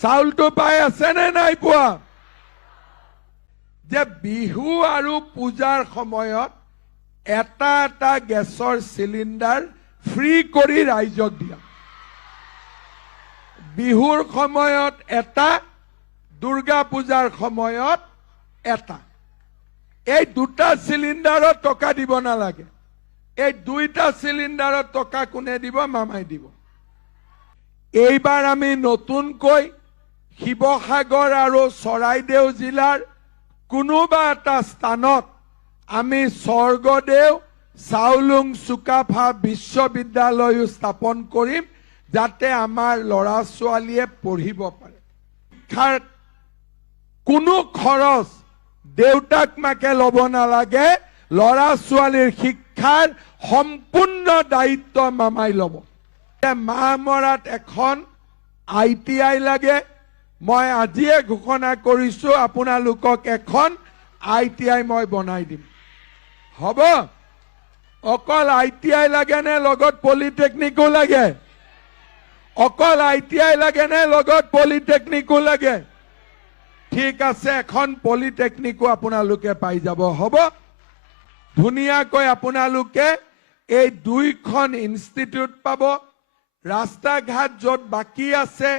চাউলটো পাই আছে নে নাই পোৱা যে বিহু আৰু পূজাৰ সময়ত এটা এটা গেছৰ সিলিন্ডাৰ ফ্ৰী কৰি ৰাইজক দিয়া বিহুৰ সময়ত এটা দুৰ্গা পূজাৰ সময়ত এটা এই দুটা সিলিন্ডাৰত টকা দিব নালাগে এই দুইটা সিলিন্ডাৰত টকা কোনে দিব মামাই দিব এইবাৰ আমি নতুনকৈ শিৱসাগৰ আৰু চৰাইদেউ জিলাৰ কোনোবা এটা স্থানত আমি স্বৰ্গদেউ চাওলুং চুকাফা বিশ্ববিদ্যালয় স্থাপন কৰিম যাতে আমাৰ ল'ৰা ছোৱালীয়ে পঢ়িব পাৰে শিক্ষাৰ কোনো খৰচ দেউতাক মাকে ল'ব নালাগে ল'ৰা ছোৱালীৰ শিক্ষাৰ সম্পূৰ্ণ দায়িত্ব মামাই ল'ব মামৰাত এখন ITI লাগে মই আজিয়ে ঘোষণা কৰিছো আপোনালোকক এখন ITI মই বনাই দিম হ'ব অকল ITI লাগে নে লগত পলিটেকনিকো লাগে অকল ITI লাগে নে লগত পলিটেকনিকো লাগে ঠিক আছে এখন পলিটেকনিকো আপোনালোকে পাই যাব হ'ব ধুনিয়াকৈ আপোনালোকে এই দুইখন ইনষ্টিটিউট পাব ৰাস্তা ঘাট যত বাকি আছে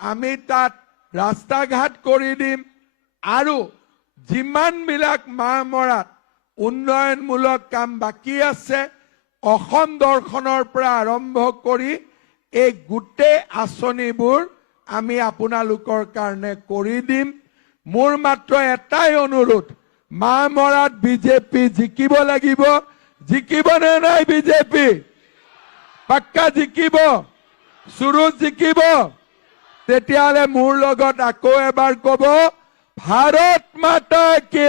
আমি তাত ৰাস্তা ঘাট কৰি দিম আৰু যিমান বিলাক মামৰাত উন্নয়নমূলক কাম বাকি আছে অসম দৰ্শনৰ পৰা আৰম্ভ কৰি এই গুটে আঁচনিবোৰ আমি আপোনালোকৰ কাৰণে কৰি দিম মোৰ মাত্ৰ এটাই অনুৰোধ মামৰাত বিজেপি জিকিব লাগিব জিকিবনে নাই বিজেপি পাক্কা জিকিব সুৰুজ জিকিব তেতিয়ালে মোৰ লগত আকৌ এবাৰ কব ভাৰত মাতা কি